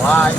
why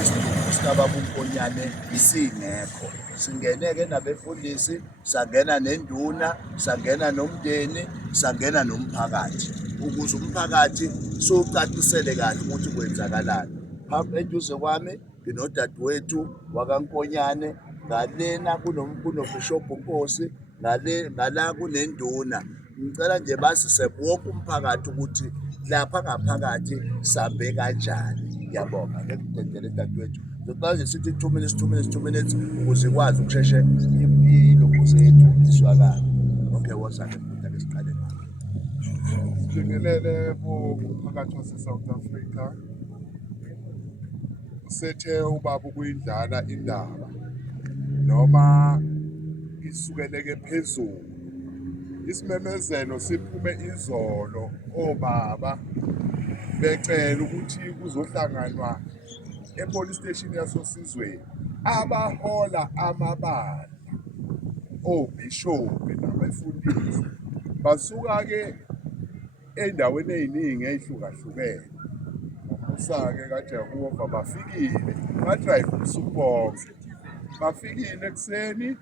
isidumbu sikababa uNkonyane singekho. Singene-ke nabefundisi, sangena nenduna, sangena nomndeni, sangena nomphakathi ukuze umphakathi siwucacisele kahle ukuthi kwenzakalani. Phambi eduze kwami nginodadewethu wakaNkonyane, ngalena kunoBishop Nkosi, ngala kunenduna. Ngicela nje bazise wonke umphakathi ukuthi lapha ngaphakathi sambe kanjani. Ngiyabonga, ngeke ngidedele dadewethu. Ngicela nje sithi 2 minutes ukuze ikwazi ukusheshe ilokhu zethu izwakala. Okay, wozake futhi ake siqale ngakho. Sibingelele kumphakathi wase-South Africa. Sethe ubaba ukuyidlala indaba noma isukeleke phezulu. Isimemezelo siphume izolo, obaba becela ukuthi kuzohlanganwa e-police station yasoSizweni abahola amabandla, obishophi nabefundisi. Basuka-ke ey'ndaweni ey'ningi ey'hlukahlukene. Ngomusa-ke kaJehova bafikile, badrayive ubusuku bonke. Bafikile ekuseni,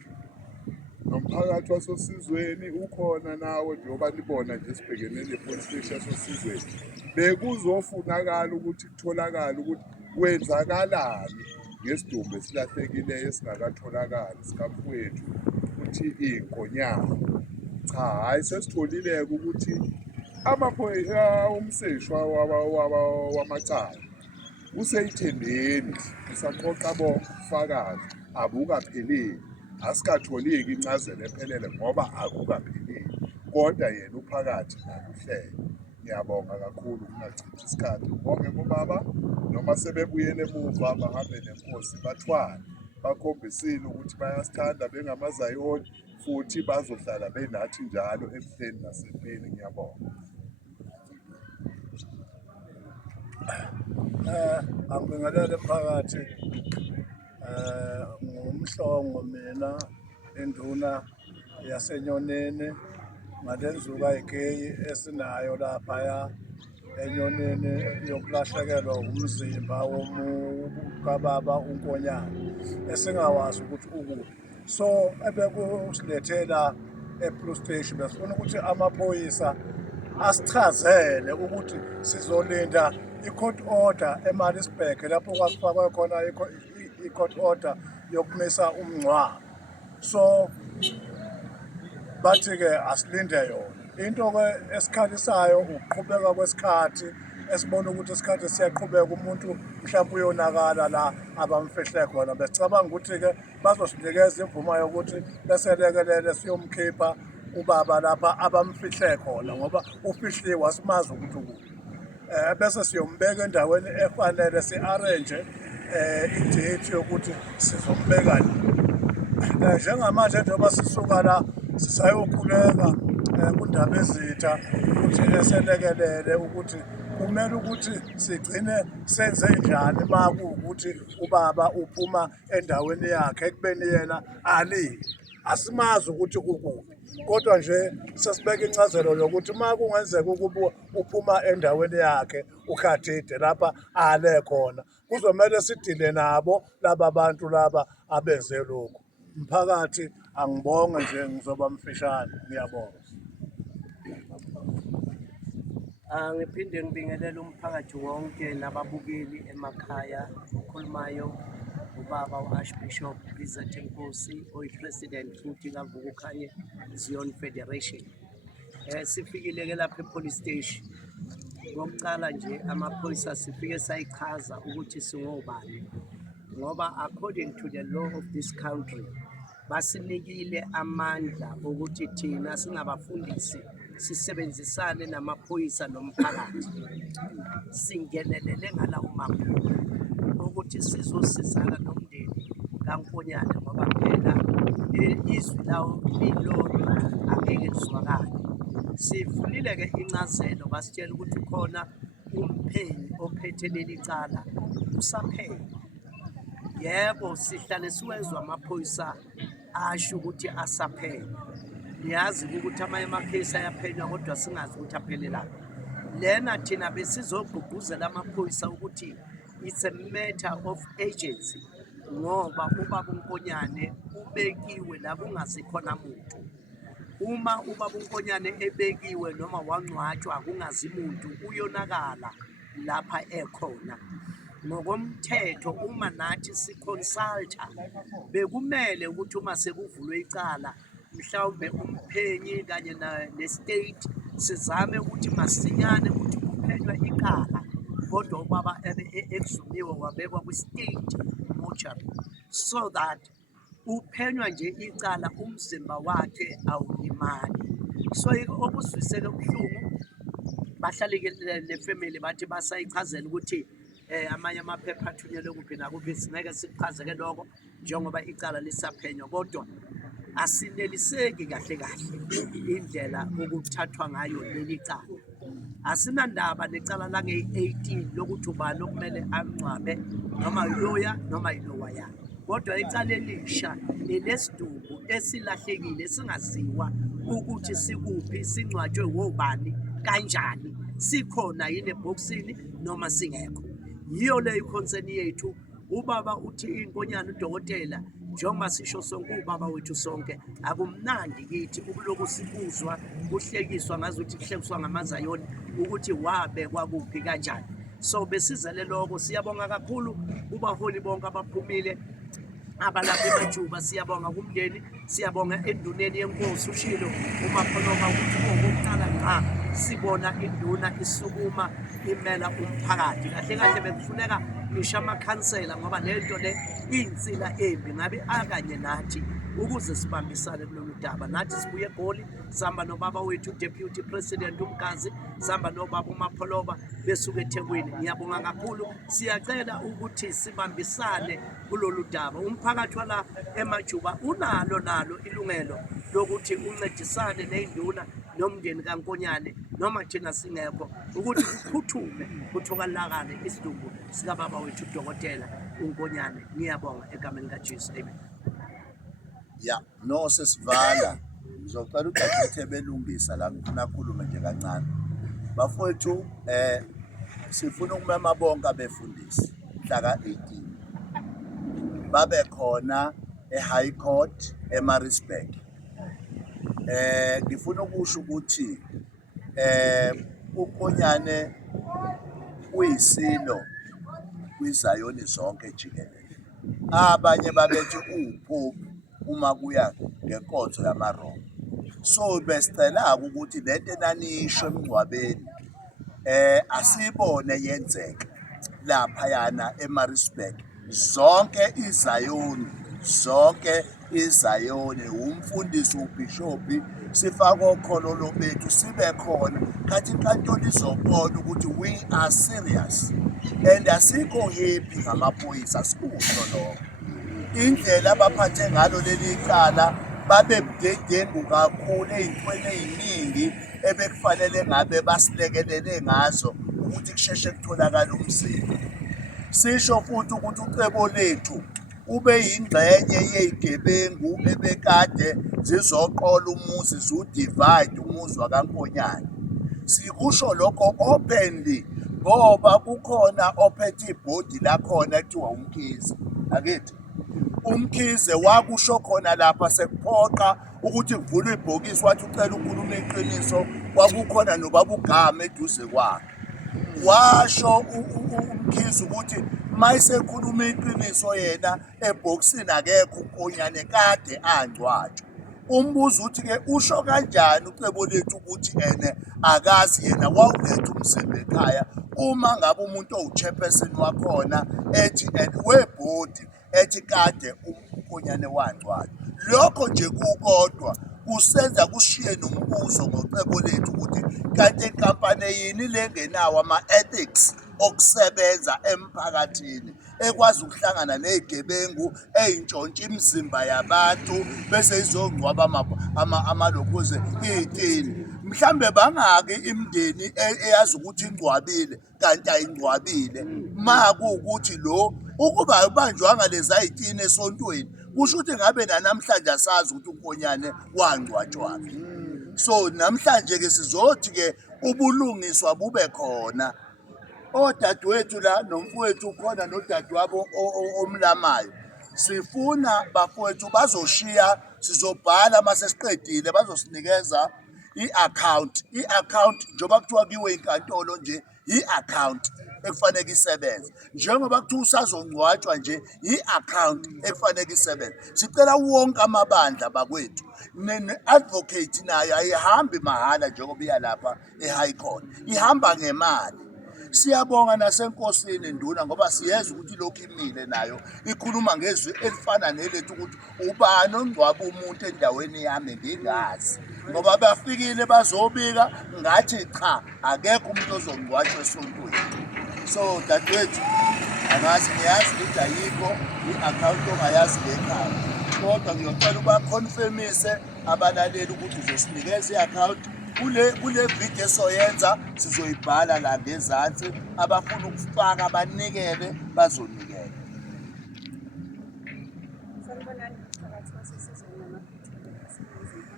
nomphakathi wasoSizweni ukhona nawe njengoba libona nje sibhekene ne-police station yasoSizweni. Bekuzofunakala ukuthi kutholakale ukuthi kwenzakalani ngesidumbu esilahlekileyo esingakatholakali sikamfowethu ukuthi iNkonyane. Cha, hhayi sesitholile-ke ukuthi umseshwa wamacala useyithendeni, usaqoqa bofakazi, abukapheleli. Asikatholiki incazelo ephelele ngoba akukapheleli, kodwa yena uphakathi naluhlelo. Ngiyabonga kakhulu kungachithi isikhathi. Bonke kubaba noma sebebuyele emuva bahambe nenkosi bathwale, bakhombisile ukuthi bayasithanda bengamazayoni futhi bazohlala benathi njalo ebuhleni nasempini. Ngiyabonga. Angibingelele phakathi ngumhlongo mina induna yaseNyoneni ngalenzuka igeyi esinayo laphaya eNyoneni yokulahlekelwa umzimba kababa uNkonyane esingawazi ukuthi ukuphi. So ebekusilethela e-police station besifuna ukuthi amaphoyisa asichazele ukuthi sizolinda i-court order eMaritzburg lapho kwakufakwe khona i-court order yokumisa umngcwabo. So bathi-ke asilinde yona. Into-ke esikhalisayo ukuqhubeka kwesikhathi, esibona ukuthi isikhathi siyaqhubeka, umuntu mhlawumbe uyonakala la abamfihle khona. Besicabanga ukuthi-ke bazosinikeza imvumo yokuthi beselekelele siyomkhipha ubaba lapha abamfihle khona ngoba ufihliwe, asimazi ukuthi ukuphi. Bese siyombeka endaweni efanele, si-arrange i-date yokuthi sizombeka la. Njengamanje njengoba sisuka la sisayokhuleka kundaba ezitha ukuthi eselekelele ukuthi kumele ukuthi sigcine senze njani uma kuwukuthi ubaba uphuma endaweni yakhe ekubeni yena alile. Asimazi ukuthi ukuphi, kodwa nje sesibeka incazelo yokuthi uma kungenzeka ukuba uphuma endaweni yakhe uKhatide lapha ale khona, kuzomele sidile nabo laba bantu laba abenze lokhu. Mphakathi angibonge nje, ngizoba mfishane. Ngiyabonga. Ngiphinde ngibingelele umphakathi wonke nababukeli emakhaya. Okhulumayo ubaba u-Archbishop Lizette Nkosi, oyi-President futhi kaVukukhanye Zion Federation. Sifikile-ke lapha e-police station. Ngokucala nje amaphoyisa sifike sayichaza ukuthi singobani, ngoba according to the law of this country basinikile amandla ukuthi thina singabafundisi sisebenzisane namaphoyisa nomphakathi, singenelele ngalawo maphupho ukuthi sizosizana nomndeni kaNkonyane ngoba phela izwi lawo lilodwa angeke lizwakale. Sivulile-ke incazelo, basitshela ukuthi khona umphenyi ophethe leli cala usaphele. Yebo, sihlale siwezwa amaphoyisa asho ukuthi asaphele. Niyazi ukuthi amanye amakhesi ayaphenywa kodwa singazi ukuthi aphelelaphi. Lena thina besizogqugquzela amaphoyisa ukuthi it's a matter of agency ngoba ubaba uNkonyane ubekiwe la kungazikhona muntu. Uma ubaba uNkonyane ebekiwe noma wangcwatshwa kungazi muntu uyonakala lapha ekhona. Ngokomthetho uma nathi siconsulta bekumele ukuthi uma sekuvulwe icala mhlawumbe umphenyi kanye nestate sizame ukuthi masinyane ukuthi kuphenywa icala kodwa ubaba ekuzumiwe wabekwa kwi-state mortuary so that uphenywa nje icala umzimba wakhe awulimali. So okuzwiseke ubuhlungu bahlale le family bathi basayichazela ukuthi amanye amaphepha athunyelwe kuphi nakuphi singeke sikuchazeke lokho njengoba icala lisaphenywa kodwa asineliseki kahle indlela okuthathwa ngayo leli cala. Asinandaba necala lange-18 lokuthi ubani okumele amncwabe noma yiloya noma yilowaya kodwa icala elisha elesidubu esilahlekile singaziwa ukuthi sikuphi singcwatshwe wobani kanjani sikhona yini ebhokisini noma singekho. Yiyo le concern yethu. Ubaba uthi iNkonyane uDokotela njengoba sisho sonke ubaba wethu sonke akumnandi kithi ukuloku sibuzwa kuhlekiswa ngazuthi kuhlekiswa ngamaZayoni ukuthi wabekwa kuphi kanjani. So besizele lokho siyabonga kakhulu kubaholi bonke abaphumile abalapha eMajuba, siyabonga kumndeni, siyabonga enduneni yenkosi uShilo uMapholoba ukuthi okokuqala ngqa sibona induna isukuma imela umphakathi. Kahle bekufuneka ngisho amakhansela ngoba lento le insila embi ngabe akanye nathi ukuze sibambisane kulolu daba. Nathi sibuye eGoli sihamba nobaba wethu Deputy President uMkazi, sihamba nobaba uMapholoba besuka eThekwini. Ngiyabonga kakhulu, siyacela ukuthi sibambisane kulolu daba. Umphakathi wala eMajuba unalo ilungelo lokuthi uncedisane ney'nduna nomndeni kaNkonyane noma thina singekho ukuthi kuphuthume kuthokalakale isidumbu sikababa wethu uDokotela uNkonyane. Ngiyabonga egameni kaJesu, amen. Ya no sesivala ngizocela uDokotela belungisa la ngifuna khulume nje kancane bafowethu. Sifuna ukumema bonke abefundisi mhla ka-18 babe khona eHigh Court eMaritzburg. Ngifuna ukusho ukuthi uNkonyane uyisilo kwiZayoni zonke jikelele. Abanye babethi uwuPope uma kuya ngenkonzo yamaRoma. So besicela ukuthi lento enanisho emngcwabeni asibone yenzeka lapha yana eMaritzburg. Zonke iZayoni umfundisi ubhishophi sifake okholo bethu sibe khona khathi inkantolo izobona ukuthi we are serious and asikho happy ngamaphoyisa. Sikusho lokho indlela abaphathe ngalo leli cala babe budedengu kakhulu ey'ntweni ey'ningi ebekufanele ngabe basilekelele ngazo ukuthi kusheshe kutholakala umzimba. Sisho futhi ukuthi ucebo lethu ube yingxenye yey'gebengu ebekade zizoqola umuzi ziwudivide umuzi wakaNkonyane. Sikusho lokho openly ngoba kukhona ophethe ibhodi lakhona ekuthiwa uMkhize. Akithi uMkhize wakusho khona lapha sekuphoqa ukuthi kuvulwe ibhokisi wathi ucela ukhuluma iqiniso. Kwakukhona nobaba uGama eduze kwakhe washo uMkhize ukuthi mayisekhuluma iqiniso yena ebhokisini akekho uNkonyane kade angcwatshwa. Umbuzo uthi-ke usho kanjani ucebo lethu ukuthi akazi yena wawuletha umzimba ekhaya uma ngabe umuntu owu-chairperson wakhona ethi webhodi ethi kade uNkonyane wangcwatshwa. Lokho nje kukodwa kusenza kushiye nombuzo ngocebo lethu ukuthi kanti inkampani yini le ngenawo ama-ethics okusebenza emphakathini ekwazi ukuhlangana ney'gebengu ey'ntshontsha imizimba yabantu bese izongcwaba amalokhuze iy'tini. Mhlambe bangaki imindeni eyazi ukuthi ingcwabile kanti ayingcwabile ma kuwukuthi lo ukuba ubanjwanga leza y'tini esontweni kusho ukuthi ngabe nanamhlanje asazi ukuthi uNkonyane wangcwatshwaphi. So namhlanje-ke sizothi-ke ubulungiswa bube khona odadewethu la nomfowethu khona nodadewabo omlamayo. Sifuna bafowethu bazoshiya, sizobhala mase siqedile bazosinikeza i-account. I-account njengoba kuthiwa kiwe inkantolo nje, i-account ekufanele isebenze. Njengoba kuthiwa usazongcwatshwa nje, i-account ekufanele isebenze. Sicela wonke amabandla bakwethu, ne-advocate nayo ayihambi mahhala njengoba iya lapha e-High Court, ihamba ngemali. Siyabonga nasenkosini nduna ngoba siyeza ukuthi lokhu imile nayo ikhuluma ngezwi elifana nelethu ukuthi ubani ongcwaba umuntu endaweni yami ngingazi, ngoba bafikile bazobika ngathi cha akekho umuntu ozongcwatshwa esontweni. So dadewethu, angazi ngiyazi ukuthi ayikho i-account ongayazi ngekhaya, kodwa ngiyocela ubakhonfemise abalaleli ukuthi uzosinikeza i-account. Kule video esoyenza sizoyibhala la ngezansi, abafuna ukufaka banikele bazonikela. Sanibonani phakathi kwasesizweni namaphethelo aseNingizimu Afrika.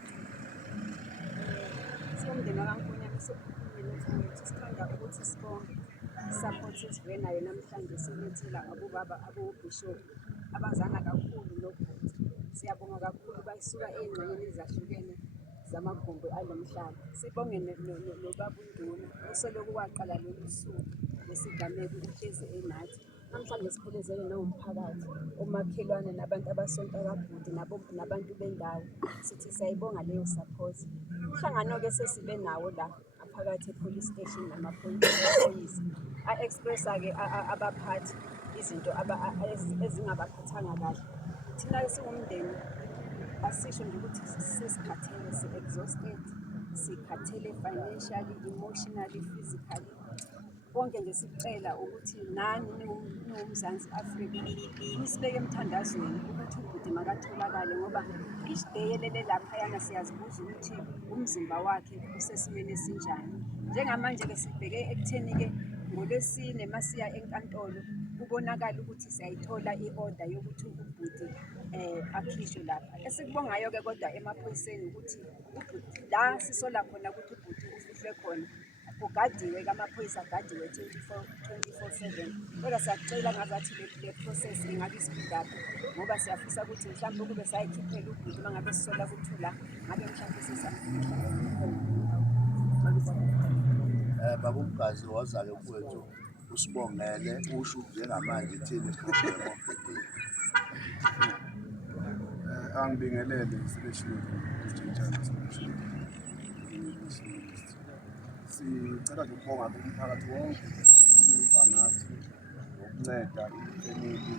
Siwumndeni wakaNkonyane sophumile wethu, sithanda ukuthi sibonge i-support esivenayo namhlanje silethela abobaba abobhishophu abazana kakhulu nobhuti. Siyabonga kakhulu bayisuka ey'ngxenyeni ezahlukene zamagumbi alomhlaba. Sibonge nobaba uNduna oseloku waqala lolu suku lesigameko uhlezi enathi. Namhlanje siphelezelwe nomphakathi, omakhelwane nabantu abasonta kabhuti nabantu bendawo. Sithi siyayibonga leyo support. Umhlangano-ke sesibe nawo la phakathi e-police station namaphoyisa a-expressa-ke abaphathi izinto ezingabaphathanga kahle. Thina-ke singumndeni asisho nje ukuthi sesikhathele, si-exhausted, sikhathele financially, emotionally, physically. Konke nje sicela ukuthi nani niwuMzansi Afrika nisibeke emthandazweni ukuthi ubhuti makatholakale, ngoba each day elele laphayana siyazibuza ukuthi umzimba wakhe usesimeni esinjani. Njengamanje-ke sibheke ekutheni-ke ngoLwesine masiya enkantolo kubonakala ukuthi siyayithola i-order yokuthi ubhuti akhishwe lapha. Esikubongayo-ke kodwa emaphoyiseni ukuthi ubhuti la sisola khona ukuthi ubhuti ufihlwe khona ugadiwe-ke, amaphoyisa agadiwe 24/7. Kodwa siyakucela ngazathi le process ingabe isiphi, ngoba siyafisa ukuthi mhlawumbe kube sayikhiphela ubhuti uma ngabe sisola ukuthi la ngabe mhlawumbe sesamfihla. Baba uMgazi waza-ke kuwethu usibongele usho njengamanje thini i-problem of the day. Angibingelele sibeshini sitshintshana sibeshini. Sicela nje ukubonga umphakathi wonke kunomphakathi ngokunceda ifamily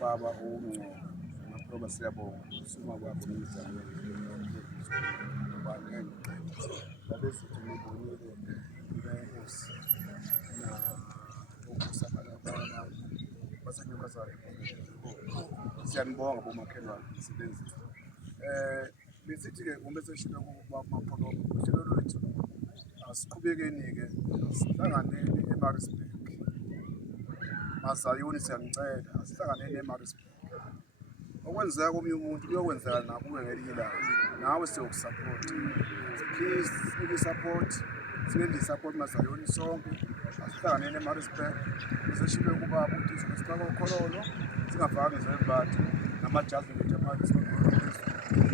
baba ungco naproba siyabonga usuma kwakho nomzamo bani babe sithi ngibonile inkosi na ukusabala basenyuka zayo. Siyanibonga bomakhelwane msebenzisi. Besithi-ke uma seshilo kumaphono uhlelo lwethu asiqhubekeni-ke sihlanganeni eMaritzburg. Mazayoni siyanicela asihlanganeni eMaritzburg. Okwenzeka komunye umuntu kuyokwenzeka nakuwe ngelinye ilanga, nawe siyokusapota. Please sinike i-support, singenze i-support Mazayoni sonke, asihlanganeni eMaritzburg. Seshilo kubaba ukuthi sizofaka ukhololo singafaki nje abantu namajazi nje manje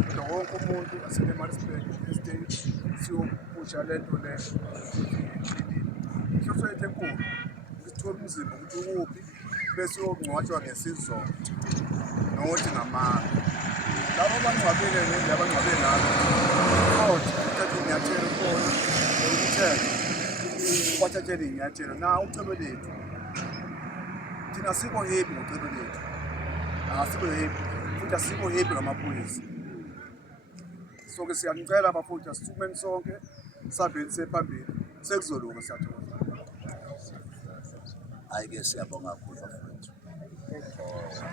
kodwa wonke umuntu asene-Maritzburg estate siyopusha le nto le. Inhloso yethu enkulu sithole umzimba ukuthi ukuphi bese uyongcwatshwa ngesizotha nokuthi ngamanga. Labo abangcwabile ngendlela abangcwabe ngayo kodwa uthathe inyathelo khona ukuthenga bathathele inyathelo na ucebo lethu. Thina sikho happy ngocebo lethu, asikho happy futhi asikho happy ngamaphoyisa. So-ke siyanicela abafundi asithumeni sonke sihambeni sephambili sekuzoluka siyathola. Hhayi-ke siyabonga kakhulu bafowethu.